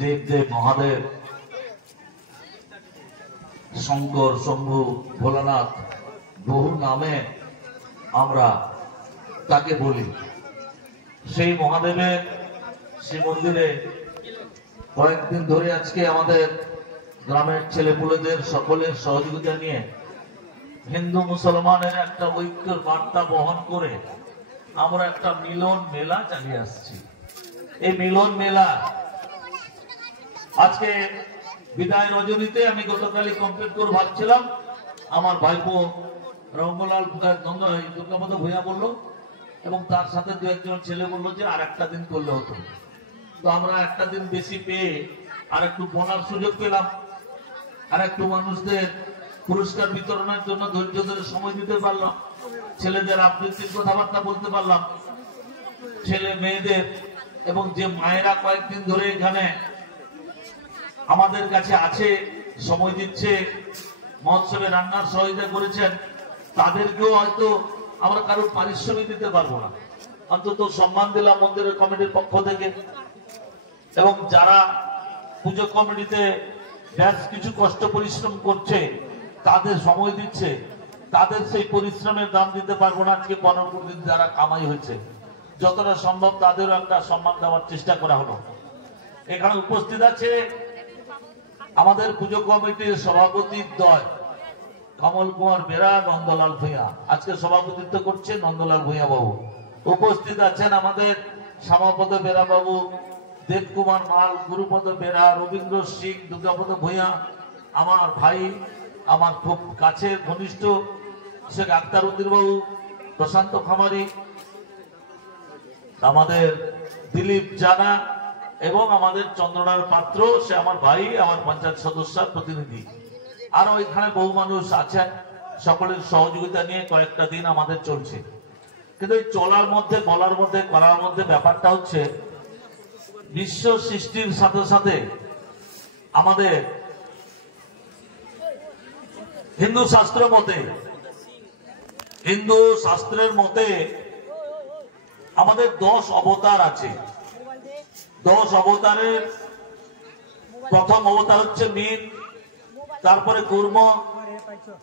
দেব দেব মহাদেব, শঙ্কর, শম্ভু, ভোলানাথ, বহু নামে আমরা তাকে বলি। সেই মহাদেবের শ্রী মন্দিরে কয়েকদিন ধরে আজকে আমাদের গ্রামের ছেলেপুলেদের সকলের সহযোগিতা নিয়ে হিন্দু মুসলমানের একটা ঐক্যের বার্তা বহন করে আমরা একটা মিলন মেলা চালিয়ে আসছি। এই মিলন মেলা আজকে বিদায় রজনীতে আমি গতকালই কমপ্লিট করে ভাবছিলাম, আমার ভাইপো রঙ্গলাল দুর্গাপদ ভূঁইয়া বললো এবং তার সাথে দু একজন ছেলে বললো যে আর একটা দিন করলে হতো। তো আমরা একটা দিন বেশি পেয়ে আর একটু বলার সুযোগ পেলাম, আর একটু মানুষদের পুরস্কার বিতরণের জন্য ধৈর্য ধরে সময় দিতে পারলাম, ছেলেদের আবৃত্তির কথাবার্তা বলতে পারলাম, ছেলে মেয়েদের এবং যে মায়েরা কয়েকদিন ধরে এখানে আমাদের কাছে আছে, সময় দিচ্ছে, মহোৎসবে রান্নার সহযোগিতা করেছেন, তাদেরকেও হয়তো আমরা কারো পারিশ্রমিক দিতে পারবো না, অন্তত সম্মান দিলাম মন্দিরের কমিটির পক্ষ থেকে। এবং যারা পুজো কমিটিতে বেশ কিছু কষ্ট পরিশ্রম করছে, তাদের সময় দিচ্ছে, তাদের সেই পরিশ্রমের দাম দিতে পারবো না। আজকে 15 দিন যারা কামাই হয়েছে, যতটা সম্ভব তাদেরও একটা সম্মান দেওয়ার চেষ্টা করা হলো। এখানে উপস্থিত আছে আমাদের পুজো কমিটির সভাপতি দ্বয় কমল কুমার বেরা, নন্দলাল ভূঁইয়া, আজকে সভাপতিত্ব করছে নন্দলাল ভূঁইয়া বাবু। উপস্থিত আছেন আমাদের শ্যামাপদ বেরা বাবু, দেবকুমার মাল, গুরুপদ বেরা, রবীন্দ্র সিং, দুর্গাপদ ভূঁইয়া, আমার ভাই, আমার খুব কাছের ঘনিষ্ঠ শেখ আক্তার উদ্দিন বাবু, প্রশান্ত খামারি, আমাদের দিলীপ জানা এবং আমাদের চন্দ্রনাথ পাত্র, সে আমার ভাই, আমার পঞ্চায়েত সদস্যের প্রতিনিধি। আরো এখানে বহু মানুষ আছেন, সকলের সহযোগিতা নিয়ে কয়েকটা দিন আমাদের চলছে। কিন্তু এই চলার মধ্যে, বলার মধ্যে, করার মধ্যে ব্যাপারটা হচ্ছে বিশ্ব সৃষ্টির সাথে সাথে আমাদের হিন্দু শাস্ত্রের মতে আমাদের 10 অবতার আছে। 10 অবতারের প্রথম অবতার হচ্ছে মীন, তারপরে কুর্ম,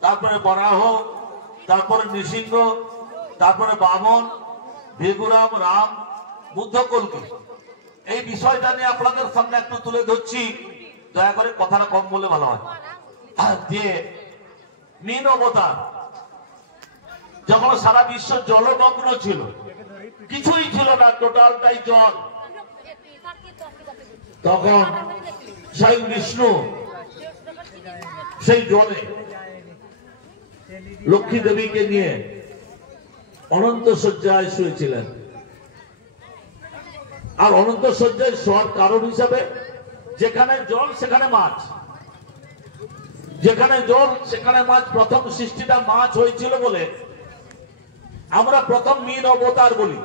তারপরে বরাহ, তারপরে নৃসিংহ, তারপরে বামন, ভেগুরাম, রাম, বুদ্ধ, কল্কি। এই বিষয়টা নিয়ে আপনাদের সামনে একটু তুলে ধরছি, দয়া করে কথাটা কম বলে ভালো হয়। যে মীন অবতার যখন সারা বিশ্ব জলমগ্ন ছিল, কিছুই ছিল না, টোটালটাই জল, তখন স্বয়ং বিষ্ণু সেই জলে লক্ষ্মী দেবীকে নিয়ে অনন্ত শয্যায় শুয়েছিলেন। আর অনন্ত শয্যায় শোয়ার কারণ হিসাবে যেখানে জল সেখানে মাছ, যেখানে জল সেখানে মাছ, প্রথম সৃষ্টিটা মাছ হয়েছিল বলে আমরা প্রথম মীন অবতার বলি।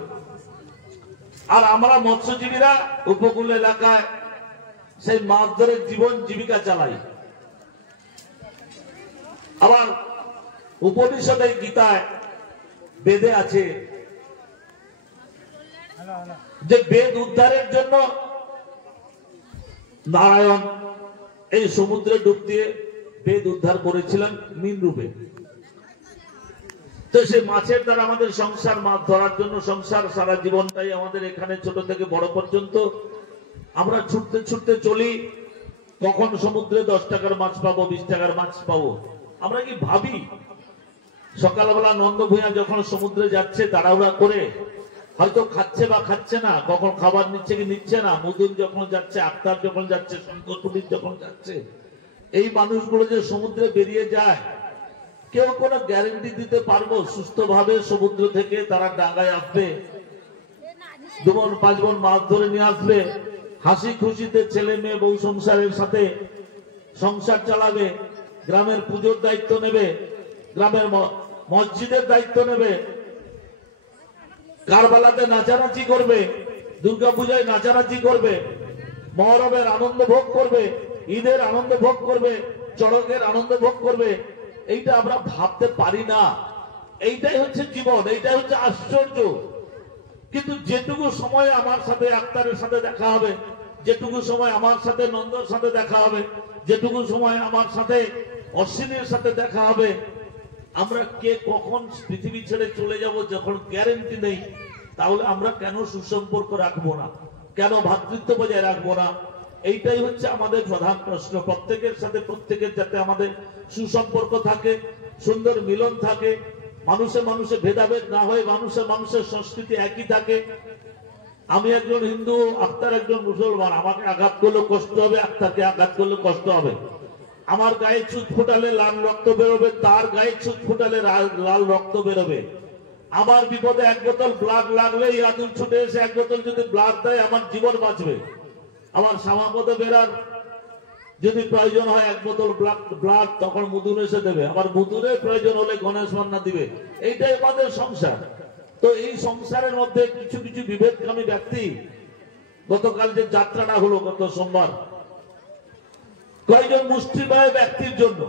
আর আমরা মৎস্যজীবীরা উপকূল এলাকায় সেই মাছ ধরে জীবন জীবিকা চালাই। আবার উপনিষদে, গীতায়, বেদে আছে যে বেদ উদ্ধারের জন্য নারায়ণ এই সমুদ্রে ডুব দিয়ে বেদ উদ্ধার করেছিলেন মীন রূপে। তো সেই মাছের দ্বারা আমাদের সংসার, মাছ ধরার জন্য সংসার, সারা জীবনটাই আমাদের এখানে ছোট থেকে বড় পর্যন্ত আমরা ছুটতে ছুটতে চলি। কখন সমুদ্রে 10 টাকার মাছ পাবো, 20 টাকার মাছ পাবো, আমরা কি ভাবি? সকালবেলা নন্দ ভূঁইয়া যখন সমুদ্রে যাচ্ছে তাড়াহুড়া করে, হয়তো খাচ্ছে বা খাচ্ছে না, কখন খাবার নিচ্ছে কি নিচ্ছে না, মুদুন যখন যাচ্ছে, আক্তার যখন যাচ্ছে, শঙ্কর পুলিশ যখন যাচ্ছে, এই মানুষগুলো যে সমুদ্রে বেরিয়ে যায়, কেউ কোনো গ্যারেন্টি দিতে পারবো সুস্থভাবে সমুদ্র থেকে তারা ডাঙ্গায় আসবে, 2 মণ 5 মণ মাছ ধরে নিয়ে আসবে, হাসি খুশিতে ছেলে মেয়ে বউ সংসারের সাথে সংসার চালাবে, গ্রামের পুজোর দায়িত্ব নেবে, গ্রামের মসজিদের দায়িত্ব নেবে, কারবালাতে নাচানাচি করবে, দুর্গাপূজায় নাচানাচি করবে, মহরমের আনন্দ ভোগ করবে, ঈদের আনন্দ ভোগ করবে, চড়কের আনন্দ ভোগ করবে। এইটা আমরা ভাবতে পারি না। এইটাই হচ্ছে জীবন, এইটাই হচ্ছে আশ্চর্য। কিন্তু যেটুকু সময় আমার সাথে আক্তারের সাথে দেখা হবে, যেটুকু সময় আমার সাথে নন্দর সাথে দেখা হবে, যেটুকু সময় আমার সাথে অশ্বিনীর সাথে দেখা হবে, আমরা কে কখন পৃথিবী ছেড়ে চলে যাব যখন গ্যারেন্টি নেই, তাহলে আমরা কেন সুসম্পর্ক রাখবো না, কেন ভ্রাতৃত্ব বজায় রাখবো না? এইটাই হচ্ছে আমাদের প্রধান প্রশ্ন। প্রত্যেকের সাথে প্রত্যেকের যাতে আমাদের সুসম্পর্ক থাকে, সুন্দর মিলন থাকে, মানুষে মানুষে ভেদাভেদ না হয়, মানুষে মানুষের সংস্কৃতি একই থাকে। আমি একজন হিন্দু, আক্তার একজন মুসলমান, আমাকে আঘাত করলে কষ্ট হবে, আক্তারকে আঘাত করলে কষ্ট হবে। আমার গায়ে ছুঁচ ফোটালে লাল রক্ত বেরোবে, তার গায়ে ছুঁচ ফোটালে লাল রক্ত বেরোবে। আমার বিপদে এক বোতল ব্লাড লাগলে ইয়াদুল ছুটে এসে এক বোতল যদি ব্লাড দেয়, আমার জীবন বাঁচবে। আমার সামাপদে বেরার যদি প্রয়োজন হয় এক বোতল ব্লাড, তখন মুদুন এসে দেবে। আবার মুদুনের প্রয়োজন হলে গণেশ মান্না দিবে। এইটাই আমাদের সংসার। তো এই সংসারের মধ্যে কিছু কিছু বিভেদকামী ব্যক্তি, গতকাল যে যাত্রাটা হলো গত সোমবার, কয়েকজন মুষ্টিমেয় ব্যক্তির জন্য,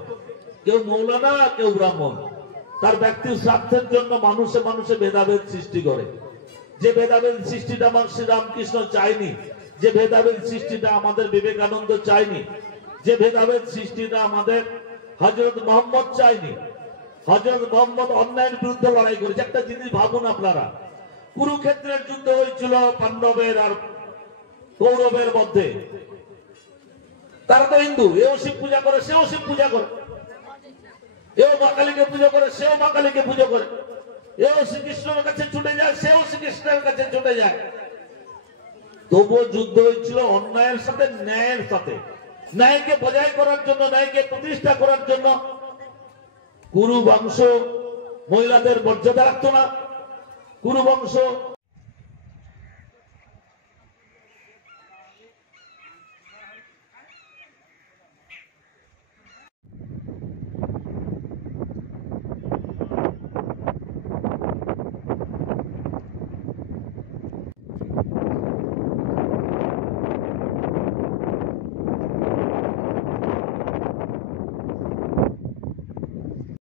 কেউ মৌলানা কেউ ব্রাহ্মণ, তার ব্যক্তির স্বার্থের জন্য মানুষে মানুষে ভেদাভেদ সৃষ্টি করে। যে ভেদাভেদ সৃষ্টিটা আমার শ্রীরামকৃষ্ণ চায়নি, যে ভেদাভেদ সৃষ্টিটা আমাদের বিবেকানন্দ চায়নি, যে ভেদাভেদ সৃষ্টিটা আমাদের হযরত মুহাম্মদ চায়নি। হযরত মুহাম্মদ অন্যায়ের বিরুদ্ধে লড়াই করেছে। একটা জিনিস ভাবুন আপনারা, কুরুক্ষেত্রের যুদ্ধ হয়েছিল পাণ্ডবের আর কৌরবের মধ্যে। তারা তো হিন্দু, এও শিব পূজা করে, সেও শিব পূজা করে, এও মা কালীকে পুজো করে, সেও মা কালীকে পুজো করে, এও শ্রীকৃষ্ণের কাছে ছুটে যায়, সেও শ্রীকৃষ্ণের কাছে ছুটে যায়। তবুও যুদ্ধ হয়েছিল অন্যায়ের সাথে ন্যায়ের সাথে, ন্যায়কে বজায় করার জন্য, ন্যায়কে প্রতিষ্ঠা করার জন্য। কুরু বংশ মহিলাদের মর্যাদা রাখতো না, কুরু বংশ